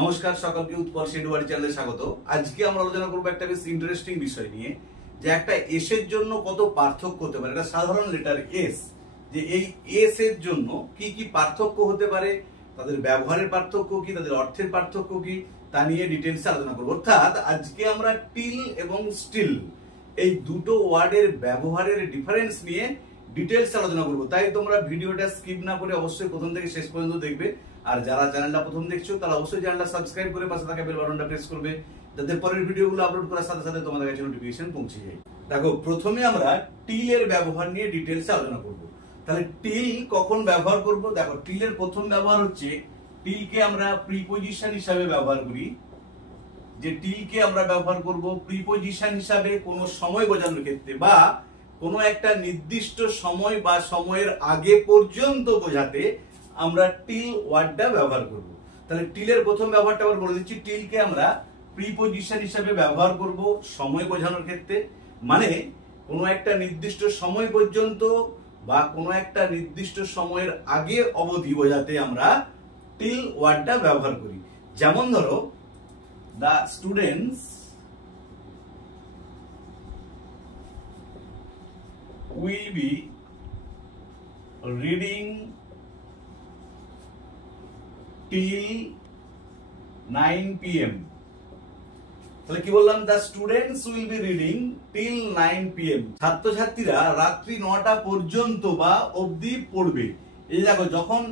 নমস্কার সকলকে উৎপল সেন্ডুয়ারি চ্যানেলে স্বাগত। আজকে আমরা আলোচনা করব একটা বেশ ইন্টারেস্টিং বিষয় নিয়ে, যে একটা এস এর জন্য কত পার্থক্য হতে পারে। এটা সাধারণ লেটার এস, যে এই এস এর জন্য কি কি পার্থক্য হতে পারে, তাদের ব্যবহারের পার্থক্য কি, তাদের অর্থের পার্থক্য কি, তা নিয়ে ডিটেইলসে আলোচনা করব। অর্থাৎ আজকে আমরা টিল এবং স্টিল এই দুটো ওয়ার্ডের ব্যবহারের ডিফারেন্স নিয়ে ডিটেইলস আলোচনা করব। তাই তোমরা ভিডিওটা স্কিপ না করে অবশ্যই প্রথম থেকে শেষ পর্যন্ত দেখবে। আর যারা চ্যানেলটা প্রথম দেখছো তারা অবশ্যই চ্যানেলটা সাবস্ক্রাইব করে পাশে থাকা বেল বাটনটা প্রেস করবে, যাতে পরের ভিডিওগুলো আপলোড করার সাথে সাথে তোমাদের কাছে নোটিফিকেশন পৌঁছে যায়। দেখো, প্রথমে আমরা টিল এর ব্যবহার নিয়ে ডিটেইলসে আলোচনা করব। তাহলে টিল কখন ব্যবহার করব? দেখো, টিলের প্রথম ব্যবহার হচ্ছে, টিলকে আমরা প্রিপজিশন হিসাবে ব্যবহার করি। যে টিলকে আমরা ব্যবহার করব প্রিপজিশন হিসাবে কোনো সময় বোঝানোর ক্ষেত্রে, বা কোনো একটা নির্দিষ্ট সময় বা সময়ের আগে পর্যন্ত বোঝাতে আমরা টিল ওয়ার্ডটা ব্যবহার করব। তাহলে টিলের প্রথম ব্যবহারটা আবার বলে দিচ্ছি। টিলকে আমরা প্রিপজিশন হিসাবে ব্যবহার করব সময় বোঝানোর ক্ষেত্রে, মানে কোনো একটা নির্দিষ্ট সময় পর্যন্ত বা কোনো একটা নির্দিষ্ট সময়ের আগে অবধি বোঝাতে আমরা টিল ওয়ার্ডটা ব্যবহার করি। যেমন ধরো, the students will be reading till 9 PM। তাহলে কি বললাম? the students will be reading till 9 PM। ছাত্রছাত্রীরা রাত্রি 9টা পর্যন্ত বা অবধি পড়বে। এই দেখো, যখন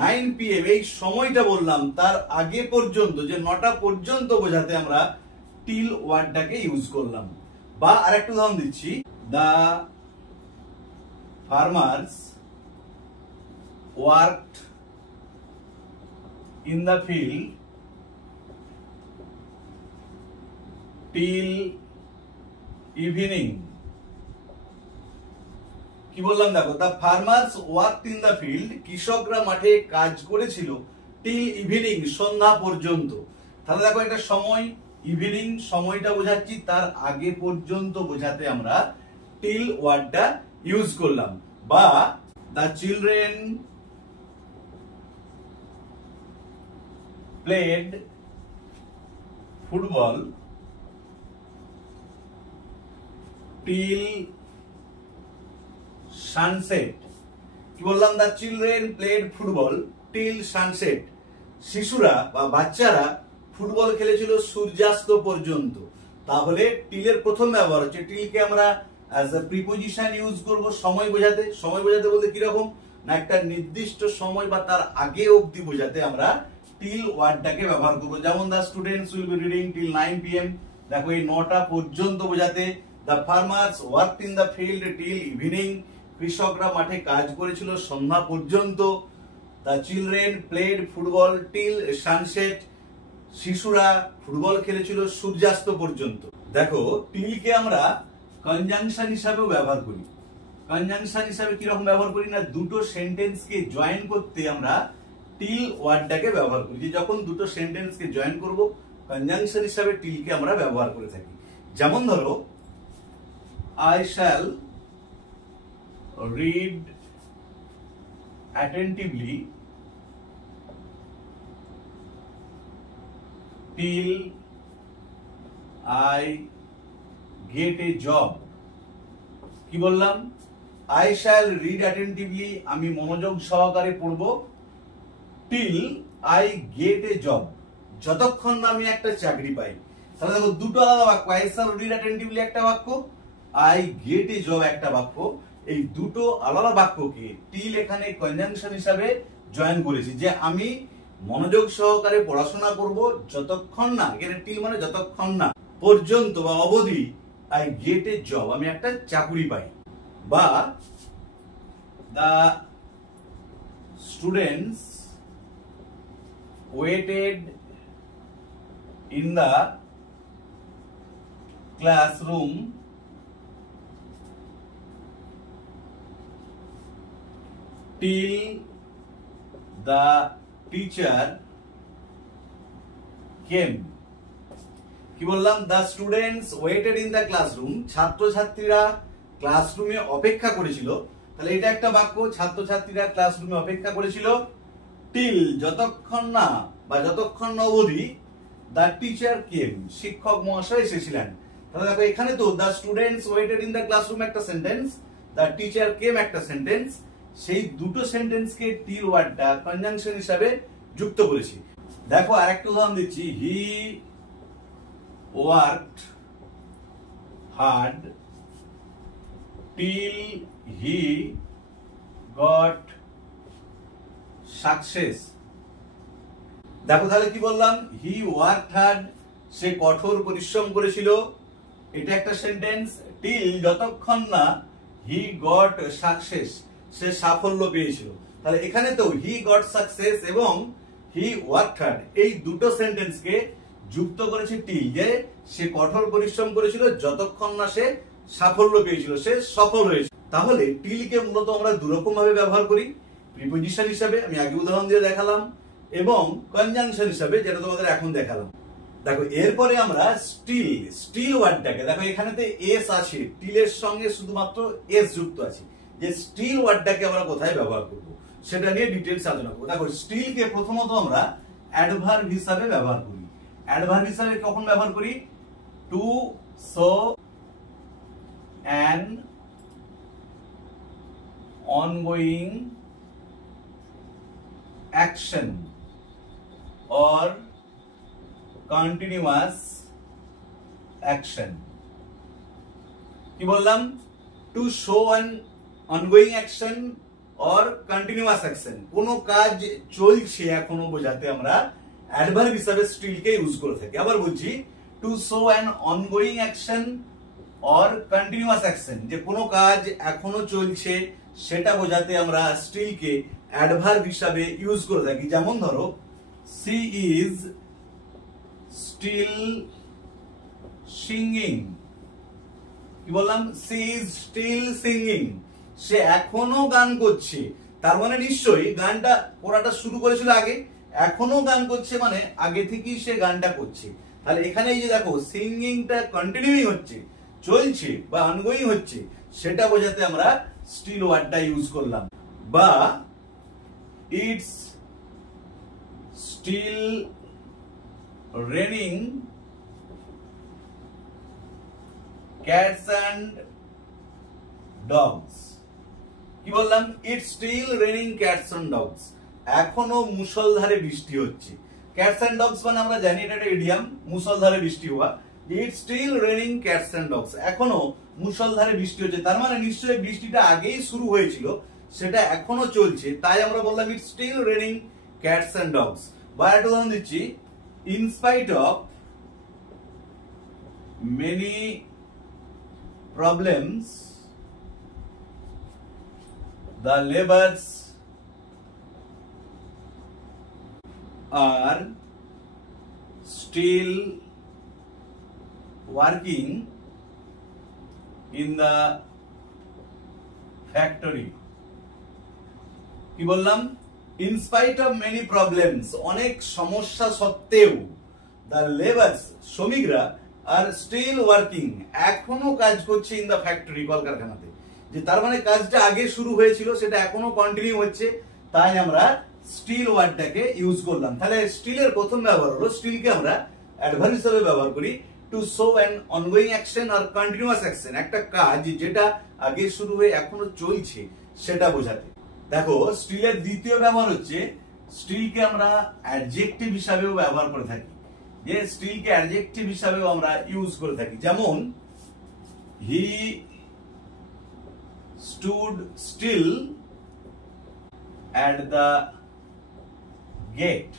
9 PM এই সময়টা বললাম, তার আগে পর্যন্ত, যে 9টা পর্যন্ত বোঝাতে আমরা টিল ওয়ার্ডটাকে ইউজ করলাম। বা আরেকটা উদাহরণ দিচ্ছি, the farmers worked in the field till evening। কি বললাম? দেখো, the farmers worked in the field, কৃষকরা মাঠে কাজ করেছিল till evening, সন্ধ্যা পর্যন্ত। তাহলে দেখো, একটা সময় ইভিনিং, সময়টা বোঝাচ্ছি, তার আগে পর্যন্ত বোঝাতে আমরা till ওয়ার্ডটা ইউজ করলাম। বা the children played football till sunset। কি বললাম? the children played football till sunset। শিশুরা বা বাচ্চারা ফুটবল খেলেছিল সূর্যাস্ত পর্যন্ত। তাহলে টিলের প্রথম ব্যবহার হচ্ছে, টিলকে আমরা অ্যাজ আ প্রিপজিশন ইউজ করব সময় বোঝাতে। সময় বোঝাতে বলতে কি রকম না, একটা নির্দিষ্ট সময় বা তার আগে অবধি বোঝাতে আমরা টিল ওয়ার্ডটাকে ব্যবহার করব। যেমন the students will be reading till 9 PM। দেখো, এই 9টা পর্যন্ত বোঝাতে the farmers worked in the field till evening, কৃষকরা মাঠে কাজ করেছিল সন্ধ্যা পর্যন্ত। the children played football till sunset, শিশুরা ফুটবল খেলেছিল সূর্যাস্ত পর্যন্ত। দেখো, টিলকে আমরা কনজাংশন হিসাবেও ব্যবহার করি। কনজাংশন হিসাবে কি রকম ব্যবহার করি না, দুটো সেন্টেন্সকে জয়েন করতে আমরা টিল ওয়ার্ডটাকে ব্যবহার করি। যে যখন দুটো সেন্টেন্সকে জয়েন করব, কনজাংশন হিসাবে টিলকে আমরা ব্যবহার করে থাকি। যেমন ধরো, I shall read attentively till I get a job। কি বললাম? I shall read attentively, আমি মনোযোগ সহকারে পড়ব, till I get a job, যতক্ষণ না আমি একটা চাকরি পাই। তাহলে দেখো, দুটো আলাদা বাক্য, I shall read attentively একটা বাক্য, I get a job একটা বাক্য। এই দুটো আলাদা বাক্যকে টিল এখানে কনজাংশন হিসাবে জয়েন করেছি, যে আমি মনোযোগ সহকারে পড়াশোনা করব যতক্ষণ না, এখানে টিল মানে যতক্ষণ না পর্যন্ত বা অবধি I get a job, আমি একটা চাকরি পাই। বা the students waited in the classroom till the teacher came। কি বললাম? the students waited in the classroom, ছাত্রছাত্রীরা ক্লাসরুমে অপেক্ষা করেছিল। তাহলে এটা একটা বাক্য, ছাত্রছাত্রীরা ক্লাসরুমে অপেক্ষা করেছিল টিল, যতক্ষণ না বা যতক্ষণ না অবধি দ্য টিচার কেম, শিক্ষক মহাশয় এসেছিলেন। তাহলে দেখো এখানে তো the students waited in the classroom একটা সেন্টেন্স, দ্য টিচার কেম একটা সেন্টেন্স, সেই দুটো সেন্টেন্সকে টিল ওয়ার্ডটা কনজাংশন হিসাবে যুক্ত করেছি। দেখো আরেকটা উদাহরণ দিচ্ছি, হি worked hard till he got success. দেখো তাহলে কি বললাম, হি ওয়ার্কড হার্ড, সে কঠোর পরিশ্রম করেছিল, এটা একটা সেন্টেন্স। টিল যতক্ষণ না হি গট সাকসেস, সে সাফল্য পেয়েছিল। তাহলে এখানে তো হি গট সাকসেস এবং হি ওয়ার্কড হার্ড এই দুটো সেন্টেন্সকে যুক্ত করেছে টিল, যে সে কঠোর পরিশ্রম করেছিল যতক্ষণ না সে সাফল্য পেয়েছিল, সে সফল হয়েছিল। তাহলে টিলকে মূলত আমরা দুরকম ভাবে ব্যবহার করি, প্রিপোজিশন হিসাবে আমি আগে উদাহরণ দিয়ে দেখালাম, এবং কনজাংশন হিসাবে যেটা তোমাদের এখন দেখালাম। দেখো এরপরে আমরা স্টিল, স্টিল ওয়ার্ডটাকে দেখো এখানেতে এস আছে, টিলের সঙ্গে শুধুমাত্র এস যুক্ত আছে, যে স্টিল ওয়ার্ডটাকে আমরা কোথায় ব্যবহার করব সেটা নিয়ে ডিটেইলস আলোচনা করব। দেখো স্টিলকে প্রথমত আমরা অ্যাডভার্ব হিসাবে ব্যবহার করি। অ্যাডভার্ব হিসাবে কখন ব্যবহার করি? To show an ongoing action or continuous action। কি বললাম? Two show an ongoing action or continuous action, কোন কাজ চলছে এখনো বোঝাতে আমরা অ্যাডভার্ব হিসাবে স্টিলকে ইউজ করে থাকি। আবার বলছি, two show an ongoing action or continuous action, যে কোনো কাজ এখনো চলছে সেটা বোঝাতে আমরা স্টিলকে অ্যাডভার্ব হিসাবে ইউজ করে থাকি। যেমন ধরো, she is still singing। কি বললাম? she is still singing, সে এখনো গান করছে। তার মানে নিশ্চয়ই গানটা পড়াটা শুরু করেছিল আগে, এখনো গান করছে, মানে আগে থেকেই সে গানটা করছে। তাহলে এখানে এই যে দেখো সিঙ্গিংটা কন্টিনিউইং হচ্ছে, চলছে বা অনগোয়িং হচ্ছে, সেটা বোঝাতে আমরা স্টিল ওয়ার্ডটা ইউজ করলাম। বা it's still raining cats and dogs। কি বললাম? It's still raining cats and dogs, এখনো মুষলধারে বৃষ্টি হচ্ছে। cats and dogs মানে আমরা জানি এটা একটা ইডিয়াম, মুষলধারে বৃষ্টি হওয়া। It's still raining cats and dogs, এখনো মুষলধারে বৃষ্টি হচ্ছে, তার মানে নিশ্চয়ই বৃষ্টিটা আগেই শুরু হয়েছিল, সেটা এখনো চলছে, তাই আমরা বললাম it's still raining cats and dogs। বা একটা উদাহরণ দিচ্ছি, in spite of many problems the laborers are still working in the factory। কি বললাম? In spite of many problems, অনেক সমস্যা সত্ত্বেও, the laborers শ্রমিকরা are still working, এখনো কাজ করছে in the factory, কলকারখানাতে। যে তার মানে কাজটা আগে শুরু হয়েছিল, সেটা এখনো কন্টিনিউ হচ্ছে, তাই আমরা স্টিল ওয়ার্ডটাকে ইউজ করলাম। তাহলে স্টিলের প্রথম ব্যবহার হলো, স্টিলকে আমরা অ্যাডভার্ব হিসেবে ব্যবহার করি to show an ongoing action আর কন্টিনিউয়াস অ্যাকশন, একটা কাজ যেটা আগে শুরু হয়ে এখনো চলছে সেটা বোঝাতে। দেখো স্টিলের দ্বিতীয় ব্যবহার হচ্ছে, স্টিলকে আমরা অ্যাডজেক্টিভ হিসাবেও ব্যবহার করে থাকি, যে স্টিলকে অ্যাডজেক্টিভ হিসাবেও আমরা ইউজ করে থাকি। যেমন he stood still at the gate.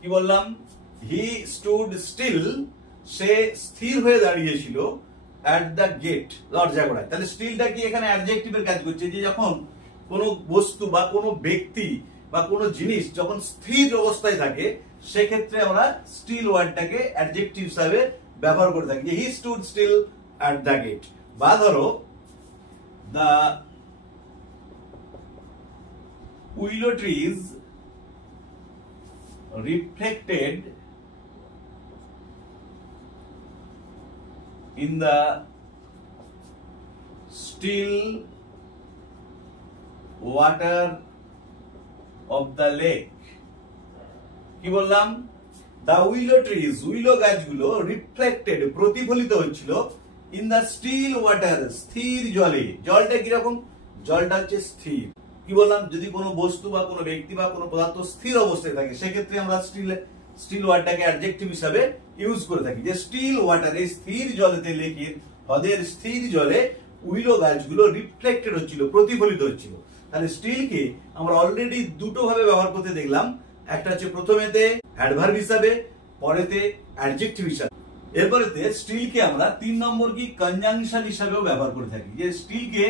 কি বললাম? হি স্টুড স্টিল, সে স্থির হয়ে দাঁড়িয়েছিল, অ্যাট দ্য গেট, দরজা গোড়ায়। তাহলে স্টিলটা কি এখানে অ্যাডজেক্টিভের কাজ করছে, যে যখন কোনো বস্তু বা কোনো ব্যক্তি বা কোনো জিনিস যখন স্থির অবস্থায় থাকে, সেক্ষেত্রে আমরা স্টিল ওয়ার্ডটাকে অ্যাডজেক্টিভ হিসাবে ব্যবহার করে থাকি, যে he stood still at the gate. বা ধরো, the willow trees reflected in the still water of the lake। কি বললাম, দা উইলো ট্রিজ, উইলো গাছগুলো রিফ্লেক্টেড, প্রতিফলিত হচ্ছিল ইন দা স্টিল ওয়াটার, স্থির জলে। জলটা কিরকম, জলটা হচ্ছে স্থির। কি বললাম, যদি কোনো বস্তু বা কোনো ব্যক্তি বা কোনো পদার্থ স্থির অবস্থায় থাকে সেক্ষেত্রে আমরা স্টিল ওয়াটারকে অ্যাডজেক্টিভ হিসাবে ইউজ করে থাকি। যে স্টিল ওয়াটার, এই স্থির জলেতে লেকে, হ্রদের স্থির জলে উইলো গাছগুলো রিফ্লেক্টেড হচ্ছিল, প্রতিফলিত হচ্ছিল। তাহলে স্টিলকে আমরা অলরেডি দুটো ভাবে ব্যবহার করতে দেখলাম, একটা হচ্ছে প্রথমেতে অ্যাডভার্ব হিসাবে, পরেতে অ্যাডজেক্টিভ হিসাবে। এরপরেতে স্টিলকে আমরা 3 নম্বর কি কনজাংশন হিসাবেও ব্যবহার করে থাকি। যে স্টিলকে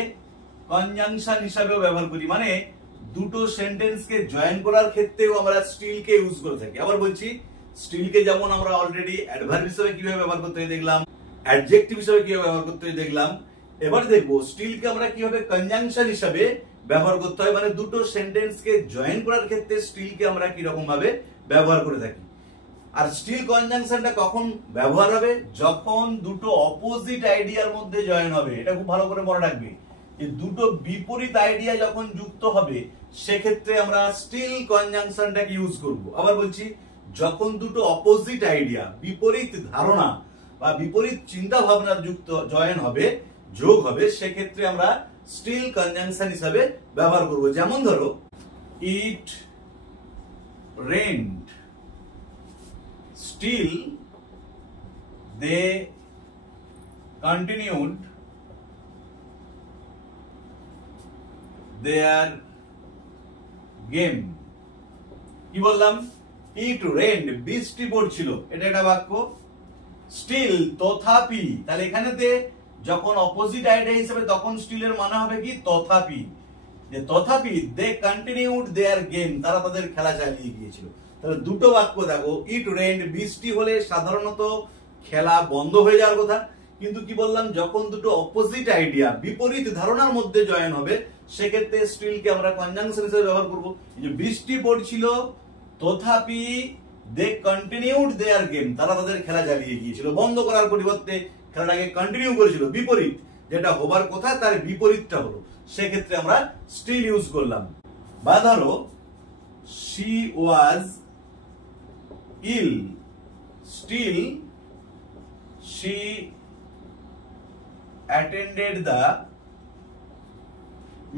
কনজাংশন হিসাবেও ব্যবহার করি, মানে দুটো সেন্টেন্সকে জয়েন করার ক্ষেত্রেও আমরা স্টিলকে ইউজ করে থাকি। আবার বলছি, স্টিলকে যেমন আমরা অলরেডি অ্যাডভার্ব হিসেবে কিভাবে ব্যবহার করতে হয় দেখলাম, অ্যাডজেক্টিভ হিসেবে কিভাবে ব্যবহার করতে হয় দেখলাম। এবার দেখবো স্টিলকে আমরা কিভাবে কনজাংশন হিসাবে ব্যবহার করতে হয়, মানে দুটো সেন্টেন্সকে জয়েন করার ক্ষেত্রে স্টিলকে আমরা কি রকম ভাবে ব্যবহার করে থাকি। আর স্টিল কনজাংশনটা কখন ব্যবহার হবে, যখন দুটো অপোজিট আইডিয়ার মধ্যে জয়েন হবে। এটা খুব ভালো করে মনে রাখবে, যে দুটো বিপরীত আইডিয়া যখন যুক্ত হবে সেক্ষেত্রে আমরা স্টিল কনজাংশনটাকে ইউজ করব। আবার বলছি, যখন দুটো অপোজিট আইডিয়া, বিপরীত ধারণা বা বিপরীত চিন্তা ভাবনা যুক্ত জয়েন হবে, যোগ হবে, সেক্ষেত্রে আমরা স্টিল কনজাংশন হিসাবে ব্যবহার করব। যেমন ধরো, it rained, still they continued their game। কি বললাম, it rained, বৃষ্টি পড়ছিল, এটা একটা বাক্য। still, তথাপি, তাহলে এখানেতে যখন অপোজিট আইডিয়া হিসেবে তখন স্টিলের মানে হবে কি তথাপি, যে তথাপি দে কন্টিনিউড দেয়ার গেম, তারা তাদের খেলা চালিয়ে গিয়েছিল। তাহলে দুটো বাক্য দেখো, ইট রেইনড, বৃষ্টি হলে সাধারণত খেলা বন্ধ হয়ে যাওয়ার কথা, কিন্তু কি বললাম, যখন দুটো অপোজিট আইডিয়া, বিপরীত ধারণার মধ্যে জয়েন হবে সেক্ষেত্রে স্টিলকে আমরা কনজাংশন হিসেবে ব্যবহার করব। যে বৃষ্টি পড়ছিল তথাপি দে কন্টিনিউড দেয়ার গেম, তারা তাদের খেলা চালিয়ে গিয়েছিল, বন্ধ করার পরিবর্তে খেলাটাকে কন্টিনিউ করেছিল। বিপরীত, যেটা হবার কথা তার বিপরীতটা হলো, সেক্ষেত্রে আমরা স্টিল ইউজ করলাম। বা ধরো, she was ill, still she attended the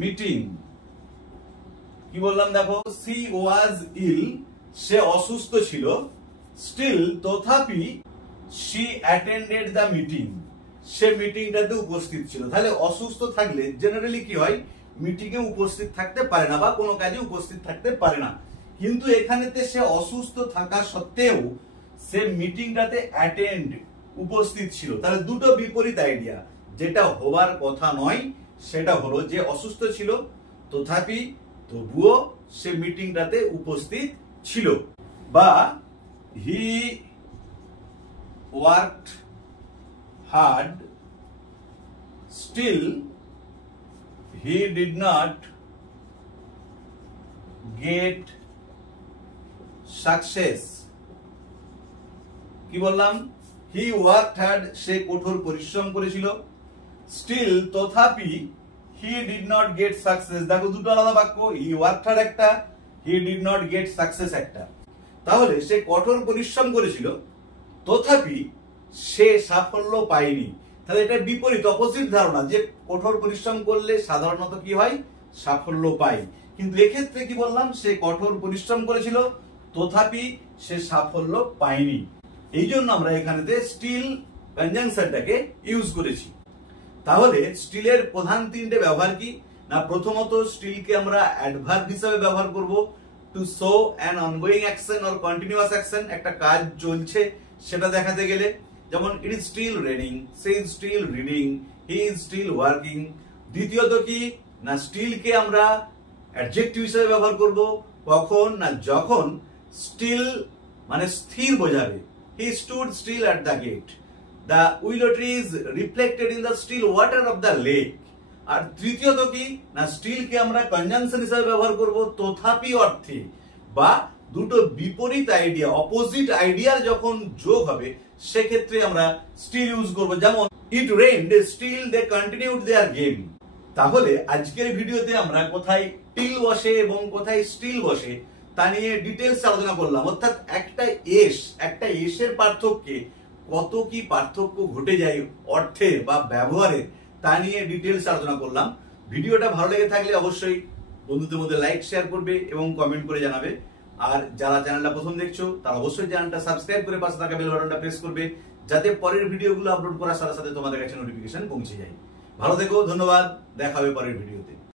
meeting। কি বললাম দেখো, she was ill, সে অসুস্থ ছিল, still, তথাপি she attended the meeting, সে মিটিংটাতে উপস্থিত ছিল। তাহলে অসুস্থ থাকলে জেনারেলি কি হয়, মিটিং এ উপস্থিত থাকতে পারে না বা কোনো কাজে উপস্থিত থাকতে পারে না, কিন্তু এখানেতে সে অসুস্থ থাকা সত্ত্বেও সে মিটিংটাতে অ্যাটেন্ড, উপস্থিত ছিল। তাহলে দুটো বিপরীত আইডিয়া, যেটা হবার কথা নয় সেটা হলো যে অসুস্থ ছিল তথাপি তবুও সে মিটিংটাতে উপস্থিত ছিল। বা হি worked hard, still he did not get success। কি বললাম, he worked hard, সে কঠোর পরিশ্রম করেছিল, still, তথাপি he did not get success। দেখো দুটো আলাদা বাক্য, he worked hard একটা, he did not get success একটা। তাহলে সে কঠোর পরিশ্রম করেছিল তথাপি সে সাফল্য পায়নি। তাহলে এটা বিপরীত, অপোজিট ধারণা, যে কঠোর পরিশ্রম করলে সাধারণত কি হয়, সাফল্য পায়, কিন্তু এক্ষেত্রে কি বললাম, সে কঠোর পরিশ্রম করেছিল তথাপি সে সাফল্য পায়নি। এই জন্য আমরা এখানেতে স্টিল কনজাংশনটাকে ইউজ করেছি। তাহলে স্টিলের প্রধান তিনটে ব্যবহার কি না, প্রথমত স্টিলকে আমরা অ্যাডভার্ব হিসেবে ব্যবহার করব, to show an ongoing action or continuous action, একটা কাজ চলছে সেটা দেখাতে গেলে, যেমন it is still raining, she is still reading, he is still working. দ্বিতীয়ত কি না, স্টিলকে আমরা অ্যাডজেক্টিভ হিসেবে ব্যবহার করব কখন না, যখন স্টিল মানে স্থির বোঝাবে, he stood still at the gate, the willow tree is reflected in the still water of the lake. আর তৃতীয়ত কি না, স্টিলকে আমরা কনজাংশন হিসেবে ব্যবহার করব তথাপি অর্থে, বা দুটো বিপরীত আইডিয়া, অপোজিট আইডিয়ার যখন যোগ হবে সেক্ষেত্রে আমরা স্টিল ইউজ করব। যেমন it rained, still they continued their game. তাহলে আজকের ভিডিওতে আমরা কোথায় টিল বসে এবং কোথায় স্টিল বসে তা নিয়ে ডিটেলস আলোচনা করলাম। অর্থাৎ একটা এসের পার্থক্যে কত কি পার্থক্য ঘটে যায় অর্থে বা ব্যবহারে, তা নিয়ে ডিটেলস আলোচনা করলাম। ভিডিওটা ভালো লেগে থাকলে অবশ্যই বন্ধুদের মধ্যে লাইক শেয়ার করবে এবং কমেন্ট করে জানাবে। আর যারা চ্যানেলটা প্রথম দেখছো তারা অবশ্যই চ্যানেলটা সাবস্ক্রাইব করে পাশে থাকা বেল বাটনটা প্রেস করবে, যাতে পরের ভিডিওগুলো আপলোড করার সাথে সাথে তোমাদের কাছে নোটিফিকেশন পৌঁছে যায়। ভালো থেকো, ধন্যবাদ, দেখা হবে পরের ভিডিওতে।